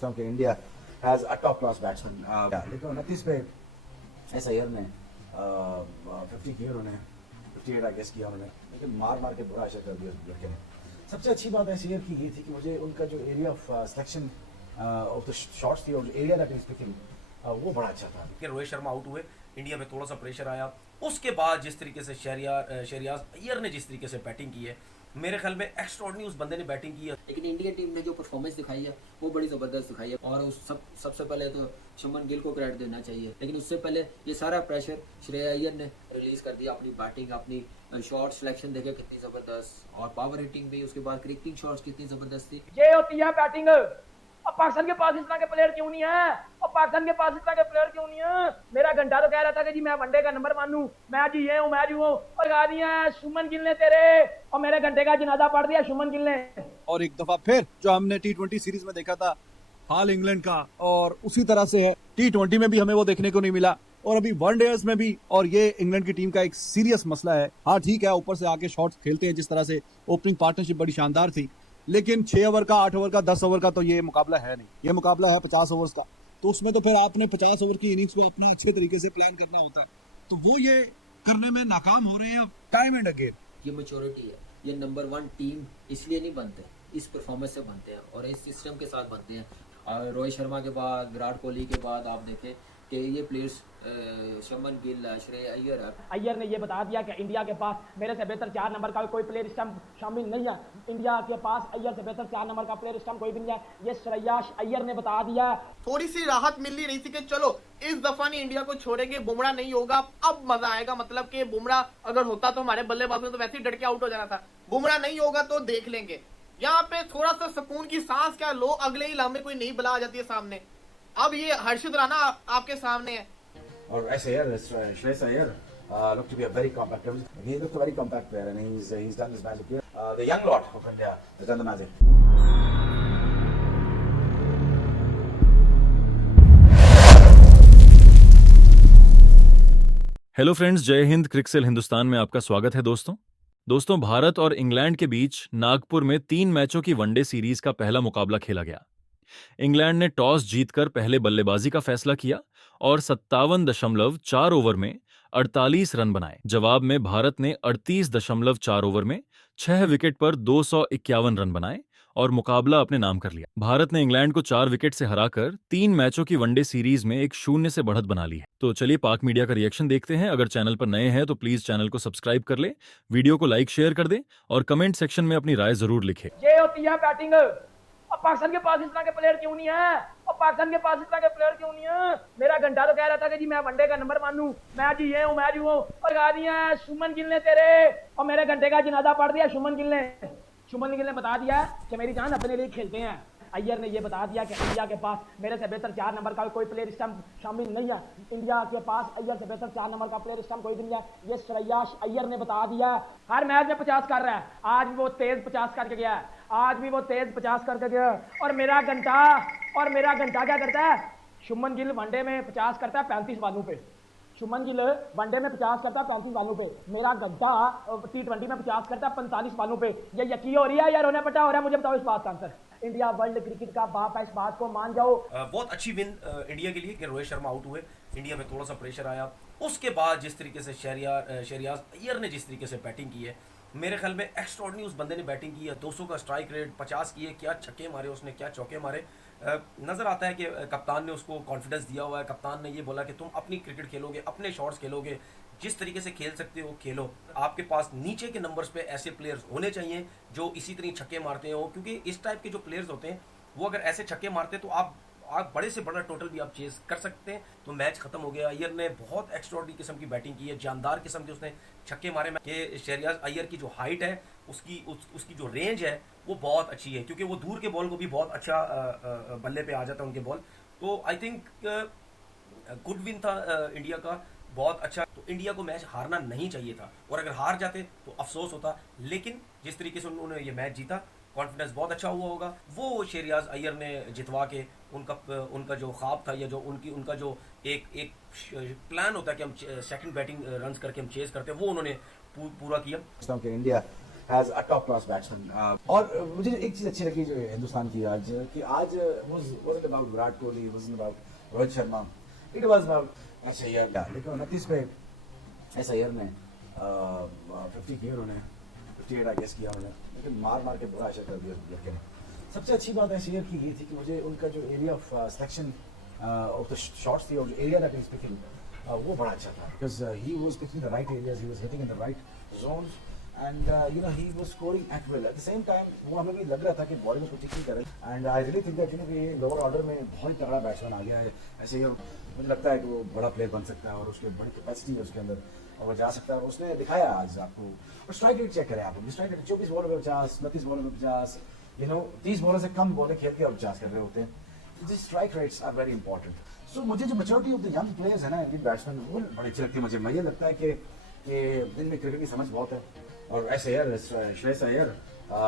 कि India has a top class batsman लेकिन 29 पे ऐसा ईयर ने 50 किए उन्होंने 58 आई गेस किया उन्होंने लेकिन मार मार के बुरा असर कर दिया उस लड़के ने। सबसे अच्छी बात ऐसे ईयर की ये थी कि मुझे उनका जो area of selection of the shots थी और जो एरिया दैट इज पिकिंग वो बड़ा अच्छा था। कि रोहित शर्मा आउट हुए, इंडिया में थोड़ा सा प्रेशर आया। उसके बाद जिस तरीके से शहरियाज अय्यर ने जिस तरीके से बैटिंग की है, मेरे ख्याल में एक्स्ट्राऑर्डिनरी उस बंदे ने बैटिंग की है। लेकिन इंडियन टीम ने जो परफॉर्मेंस दिखाई है वो बड़ी ज़बरदस्त दिखाई है और उस सबसे पहले तो शुभमन गिल को क्रेडिट देना चाहिए। लेकिन उससे पहले ये सारा प्रेशर श्रेया अय्यर ने रिलीज़ कर दिया। अपनी बैटिंग, अपनी शॉट सिलेक्शन देखे कितनी ज़बरदस्त और पावर हिटिंग भी, उसके बाद क्रिकेटिंग शॉट्स कितनी ज़बरदस्त थी। ये होती है बैटिंग। अब पाकिस्तान के पास इस तरह के प्लेयर क्यों नहीं है? और पाकिस्तान के पास इस तरह के प्लेयर क्यों नहीं है? मेरा घंटा तो कह रहा था कि जी मैं वनडे का नंबर वन हूं, मैं जी ये हूं, मैं जी हूं, और गा दिया शुभमन गिल ने तेरे, और मेरे घंटे का जनाजा पढ़ दिया शुभमन गिल ने। और एक दफा फिर जो हमने T20 सीरीज में देखा था हाल इंग्लैंड का, और उसी तरह से है T20 में भी हमें वो देखने को नहीं मिला और अभी वनडेज में भी। और ये इंग्लैंड की टीम का एक सीरियस मसला है। हाँ ठीक है, ऊपर से आके शॉट्स खेलते हैं, जिस तरह से ओपनिंग पार्टनरशिप बड़ी शानदार थी, लेकिन 6 ओवर का, 8 ओवर का, 10 ओवर का तो ये मुकाबला है नहीं। ये मुकाबला है 50 ओवर्स का, तो उसमें तो फिर आपने 50 ओवर की इनिंग्स को अपना अच्छे तरीके से प्लान करना होता है। तो वो ये करने में नाकाम हो रहे हैं टाइम एंड अगेन। ये मैच्योरिटी है। ये नंबर वन टीम इसलिए नहीं बनते, इस परफॉर्मेंस से बनते हैं और इस सिस्टम के साथ बनते हैं। और रोहित शर्मा के बाद, विराट कोहली के बाद आप देखें कि ये प्लेयर्स शुभमन गिल, श्रेया अय्यर है। अय्यर ने ये बता दिया कि इंडिया के पास मेरे से बेहतर 4 नंबर का कोई प्लेयर स्टम्प शामिल नहीं है। इंडिया के पास अय्यर से बेहतर 4 नंबर का प्लेयर स्टम्प कोई भी नहीं है। ये श्रेया अय्यर ने बता दिया। थोड़ी सी राहत मिल रही थी कि चलो इस दफा नहीं इंडिया को छोड़ेंगे, बुमराह नहीं होगा, अब मजा आएगा। मतलब कि बुमराह अगर होता तो हमारे बल्लेबाजों ने तो वैसे ही डट के आउट हो जाना था। बुमराह नहीं होगा तो देख लेंगे। यहाँ पे थोड़ा सा सुकून की सांस क्या लो, अगले ही लम्हे कोई नई बला आ जाती है सामने। अब ये हर्षित राणा आपके सामने है। और ऐसे यार Shreyas Iyer looked to be a very compact player. He looked a very compact player and he's done his magic here. The young lot of India has done the magic. Hello friends, जय हिंद। क्रिकसेल हिंदुस्तान में आपका स्वागत है दोस्तों भारत और इंग्लैंड के बीच नागपुर में 3 मैचों की वनडे सीरीज का पहला मुकाबला खेला गया। इंग्लैंड ने टॉस जीतकर पहले बल्लेबाजी का फैसला किया और 57.4 ओवर में 48 रन बनाए। जवाब में भारत ने 38.4 ओवर में 6 विकेट पर 251 रन बनाए और मुकाबला अपने नाम कर लिया। भारत ने इंग्लैंड को 4 विकेट से हराकर 3 मैचों की वनडे सीरीज में 1-0 से बढ़त बना ली है। तो चलिए पाक मीडिया का रिएक्शन देखते हैं। अगर चैनल पर नए हैं तो प्लीज चैनल को सब्सक्राइब कर ले, वीडियो को लाइक शेयर कर दे और कमेंट सेक्शन में अपनी राय जरूर लिखे। ये होती है बैटिंग। अब पाकिस्तान के पास इस तरह के प्लेयर क्यों नहीं है? और पाकिस्तान के पास इस तरह के प्लेयर क्यों नहीं है? मेरा घंटा तो कह रहा था कि जी मैं वनडे का नंबर वन हूं, मैं जी ये हूं, मैं जी हूं, और गा दिया शुभमन गिल ने तेरे, और मेरे घंटे का जनाजा पढ़ दिया शुभमन गिल ने। शुभमन गिल ने बता दिया कि मेरी जान अपने लिए खेलते हैं। अय्यर ने ये बता दिया कि इंडिया के पास मेरे से बेहतर 4 नंबर का कोई प्लेयर स्टम्प शामिल नहीं है। इंडिया के पास अय्यर से बेहतर 4 नंबर का प्लेयर स्टम्प कोई भी नहीं है। ये श्रेया अय्यर ने बता दिया। हर मैच में 50 कर रहा है, आज भी वो तेज 50 करके गया है, आज भी वो तेज 50 करके गया। और मेरा घंटा क्या करता है? शुभमन गिल वनडे में 50 करता है 35 बालों पे। शुभमन गिल वनडे में 50 करता है 35 बालों पे। मेरा घंटा T20 में 50 करता है 45 बालों पे। ये यकीन हो रही है या रोने पटा हो रहा है? मुझे बताओ इस बात का आंसर। इंडिया वर्ल्ड क्रिकेट का बाप है, इस बात को मान जाओ। बहुत अच्छी विन इंडिया के लिए कि रोहित शर्मा आउट हुए, इंडिया में थोड़ा सा प्रेशर आया। उसके बाद जिस तरीके से शहरियाज अय्यर ने जिस तरीके से बैटिंग की है, मेरे ख्याल में एक्स्ट्राऑर्डिनरी उस बंदे ने बैटिंग की है। 200 का स्ट्राइक रेट, 50 किए, क्या छक्के मारे उसने, क्या चौके मारे। नज़र आता है कि कप्तान ने उसको कॉन्फिडेंस दिया हुआ है। कप्तान ने ये बोला कि तुम अपनी क्रिकेट खेलोगे, अपने शॉट्स खेलोगे, जिस तरीके से खेल सकते हो खेलो। आपके पास नीचे के नंबर्स पे ऐसे प्लेयर्स होने चाहिए जो इसी तरह छक्के मारते हो, क्योंकि इस टाइप के जो प्लेयर्स होते हैं वो अगर ऐसे छक्के मारते तो आप बड़े से बड़ा टोटल भी आप चेज कर सकते हैं। तो मैच खत्म हो गया। अय्यर ने बहुत एक्स्ट्राऑर्डिनरी किस्म की बैटिंग की है, जानदार किस्म के उसने छक्के मारे। कि शहरियाज अय्यर की जो हाइट है, उसकी जो रेंज है वो बहुत अच्छी है, क्योंकि वो दूर के बॉल को भी बहुत अच्छा बल्ले पे आ जाता है उनके बॉल। तो आई थिंक गुड विन था इंडिया का, बहुत अच्छा। तो इंडिया को मैच हारना नहीं चाहिए था, और अगर हार जाते तो अफसोस होता। लेकिन जिस तरीके से उन्होंने ये मैच जीता, कॉन्फिडेंस बहुत अच्छा हुआ होगा। वो शहरियाज अय्यर ने जितवा के उनका जो ख्वाब था, या जो उनका जो एक प्लान होता है कि हम सेकंड बैटिंग रन्स करके हम चेज करते हैं, वो उन्होंने पूरा किया। कि India has a top class batsman. और मुझे एक चीज अच्छी लगी जो हिंदुस्तान की आज कि आज wasn't about Virat Kohli, wasn't about Rohit Sharma, it was about ऐसा यार, लेकिन 29 पे ऐसा यार ने 50 किए उन्होंने, 58 आई गेस किया उन्होंने, लेकिन मार के बुरा आशा कर दिया लड़के ने। सबसे अच्छी बात ऐसे यार की ये थी कि मुझे उनका जो area of selection of the shots थी और जो एरिया दैट इज पिकिंग वो बड़ा अच्छा था, because he was picking the right areas, he was hitting in the right zones and you know he was scoring at will. At the same time वो हमें भी लग रहा था कि बॉलिंग को ठीक नहीं कर रहे, and I really think that you know कि लोअर ऑर्डर में बहुत ही तगड़ा बैट्समैन आ गया है। ऐसे ही मुझे लगता है कि वो बड़ा प्लेयर बन सकता है और उसकी बड़ी कैपेसिटी है उसके अंदर और वो जा सकता है, और उसने दिखाया आज आपको। और स्ट्राइक रेट चेक करें आप, स्ट्राइक रेट 24 बॉलों में 50, 29 बॉलों में 50, यू नो 30 बॉलों से कम बॉलें खेल के और 50 कर रहे होते हैं। This strike rates are very important. So मुझे जो maturity of the young players है ना, इंडियन बैट्समैन, वो बड़ी अच्छी लगती है मुझे। मुझे लगता है कि इनमें क्रिकेट की समझ बहुत है, और ऐसे यार Shreyas Iyer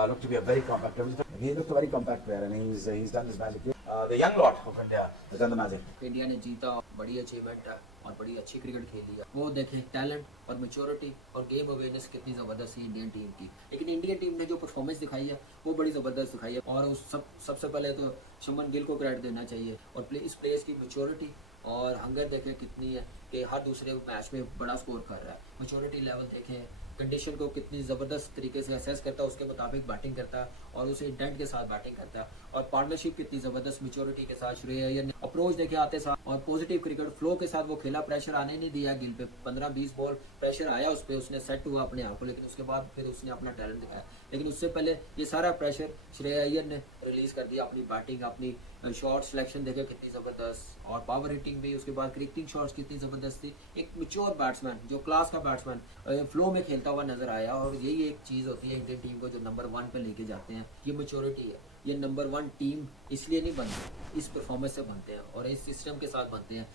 looked to be a very compact player. He looked a very compact player and he's done his magic. The young lot of India has done the magic. India ने जीता, बड़ी अचीवमेंट है और बड़ी अच्छी क्रिकेट खेली है। वो देखें टैलेंट और मैच्योरिटी और गेम अवेयरनेस कितनी ज़बरदस्त है इंडियन टीम की। लेकिन इंडियन टीम ने जो परफॉर्मेंस दिखाई है वो बड़ी ज़बरदस्त दिखाई है, और उस सबसे पहले तो शुमन गिल को क्रेडिट देना चाहिए। और इस प्लेयर्स की मैच्योरिटी और हंगर देखें कितनी है कि हर दूसरे मैच में बड़ा स्कोर कर रहा है। मैच्योरिटी लेवल देखें, कंडीशन को कितनी ज़बरदस्त तरीके से असेस करता है, उसके मुताबिक बैटिंग करता है और उसे इंटेंट के साथ बैटिंग करता है। और पार्टनरशिप कितनी ज़बरदस्त मैच्योरिटी के साथ श्रेयस अय्यर ने अप्रोच देखे आते साथ और पॉजिटिव क्रिकेट फ्लो के साथ वो खेला, प्रेशर आने नहीं दिया गिल पे। 15-20 बॉल प्रेशर आया उस पर, उसने सेट हुआ अपने आप को, लेकिन उसके बाद फिर उसने अपना टैलेंट दिखाया। लेकिन उससे पहले ये सारा प्रेशर श्रेयस अय्यर ने रिलीज़ कर दिया। अपनी बैटिंग, अपनी शॉट सिलेक्शन देखे कितनी ज़बरदस्त, और पावर हिटिंग भी, उसके बाद क्रिकेटिंग शॉट्स कितनी ज़बरदस्त थी। एक मैच्योर बैट्समैन, जो क्लास का बैट्समैन फ्लो में खेलता हुआ नजर आया, और यही एक चीज़ होती है इंडियन टीम को जो नंबर 1 पे लेके जाते हैं, ये मैच्योरिटी है। ये नंबर 1 टीम इसलिए नहीं बनती, इस परफॉर्मेंस से बनते हैं और इस सिस्टम के साथ बनते हैं।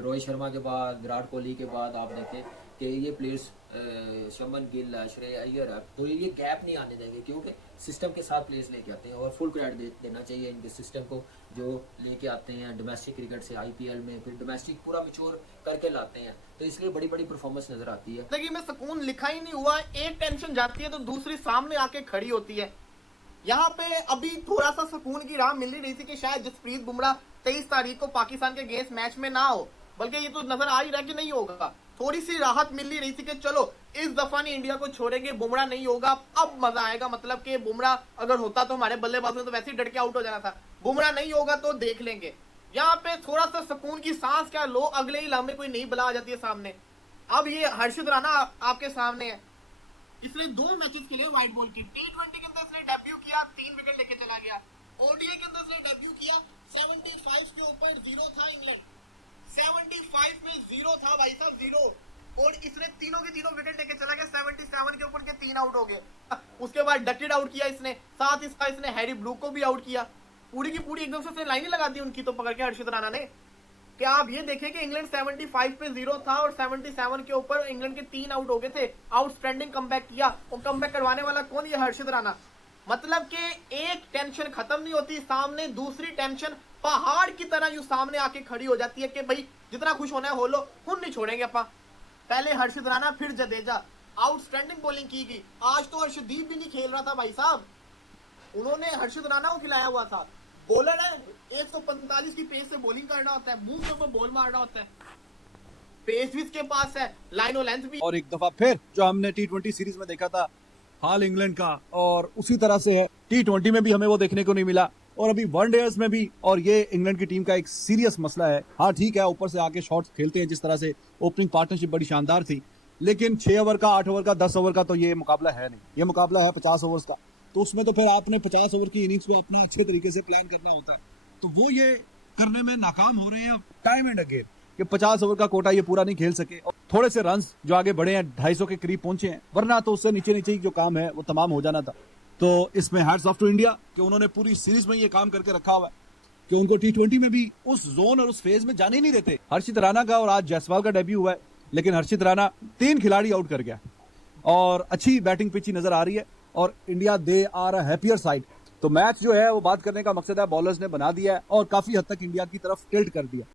रोहित शर्मा के बाद, विराट कोहली के बाद आप देखें कि ये प्लेयर्स शुमन गिल, श्रेयस अय्यर है, तो ये गैप नहीं आने देंगे, क्योंकि सिस्टम के साथ प्लेयर्स लेके आते हैं। और फुल क्रेडिट देना चाहिए इनके सिस्टम को जो लेके आते हैं डोमेस्टिक क्रिकेट से, IPL में फिर डोमेस्टिक पूरा मैच्योर करके लाते हैं, तो इसलिए बड़ी बड़ी परफॉर्मेंस नजर आती है। जिंदगी में सुकून लिखा ही नहीं हुआ, एक टेंशन जाती है तो दूसरी सामने आके खड़ी होती है। यहाँ पे अभी थोड़ा सा सुकून की राह मिल रही थी कि शायद जसप्रीत बुमराह 23 तारीख को पाकिस्तान के अगेंस्ट मैच में ना हो, बल्कि ये तो नजर आ ही रहा कि नहीं होगा। थोड़ी सी राहत मिल रही थी कि चलो इस दफा नहीं इंडिया को छोड़ेंगे, बुमराह नहीं होगा, अब मजा आएगा। मतलब कि बुमराह अगर होता तो हमारे बल्लेबाजों ने तो वैसे ही डट के आउट हो जाना था, बुमराह नहीं होगा तो देख लेंगे। यहाँ पे थोड़ा सा सुकून की सांस क्या लो, अगले ही लम्हे कोई नई बला आ जाती है सामने। अब ये हर्षित राणा आपके सामने है, इसने 2 मैचेस के लिए व्हाइट बॉल की। T20 के अंदर इसने डेब्यू किया, 3 विकेट लेके चला गया। ODI के अंदर इसने डेब्यू किया, 75 के ऊपर 0 था इंग्लैंड, 75 में 0 था भाई साहब, 0, और इसने तीनों के तीनों विकेट लेके चला गया। 77 के ऊपर के 3 आउट हो गए। उसके बाद डकेट आउट किया इसने, साथ ही साथ इसने हैरी ब्लू को भी आउट किया। पूरी की पूरी एकदम से लाइन ही लगा दी उनकी तो पकड़ के हर्षित राणा ने। क्या आप ये देखें कि इंग्लैंड 75 पे 0 था और 77 के ऊपर इंग्लैंड के 3 आउट हो गए थे। आउटस्टैंडिंग कमबैक किया, और कमबैक करवाने वाला कौन? ये हर्षित राणा। मतलब कि एक टेंशन खत्म नहीं होती, सामने दूसरी टेंशन पहाड़ की तरह यूं सामने आके खड़ी हो जाती है कि भाई जितना खुश होना है हो लो, खून नहीं छोड़ेंगे अपा। पहले हर्षित राणा, फिर जडेजा, आउटस्टैंडिंग बॉलिंग की गई। आज तो हर्षदीप भी नहीं खेल रहा था भाई साहब, उन्होंने हर्षित राणा को खिलाया हुआ था। बॉलर है, 145 की पेस से बॉलिंग करना होता है, मुंह के ऊपर बॉल मारना होता है, पेस भी इसके पास है, लाइन और लेंथ भी। और एक दफा फिर जो हमने T20 सीरीज में देखा था हाल इंग्लैंड का, और उसी तरह से है T20 में भी हमें वो देखने को नहीं मिला, और अभी वनडेज में भी। और ये इंग्लैंड की टीम का एक सीरियस मसला है। हाँ ठीक है, ऊपर से आके शॉट्स खेलते हैं, जिस तरह से ओपनिंग पार्टनरशिप बड़ी शानदार थी, लेकिन 6 ओवर का, 8 ओवर का, 10 ओवर का तो ये मुकाबला है नहीं। ये मुकाबला है 50 ओवर्स का, तो उसमें तो फिर आपने 50 ओवर की इनिंग्स को अपना अच्छे तरीके से प्लान करना होता है। तो वो ये करने में नाकाम हो रहे हैं टाइम एंड अगेन, कि 50 ओवर का कोटा ये पूरा नहीं खेल सके, और थोड़े से रन्स जो आगे बढ़े हैं 250 के करीब पहुंचे हैं, वरना तो उससे नीचे नीचे जो काम है वो तमाम हो जाना था। तो इसमें हैट्स ऑफ टू इंडिया कि उन्होंने पूरी सीरीज में ये काम करके रखा हुआ है कि उनको T20 में भी उस जोन और उस फेज में जाने ही नहीं देते। हर्षित राणा का और आज जायसवाल का डेब्यू हुआ है, लेकिन हर्षित राणा 3 खिलाड़ी आउट कर गया, और अच्छी बैटिंग पिची नजर आ रही है, और India they are a happier side. तो मैच जो है वो बात करने का मकसद है, बॉलर्स ने बना दिया है और काफी हद तक इंडिया की तरफ टिल्ट कर दिया।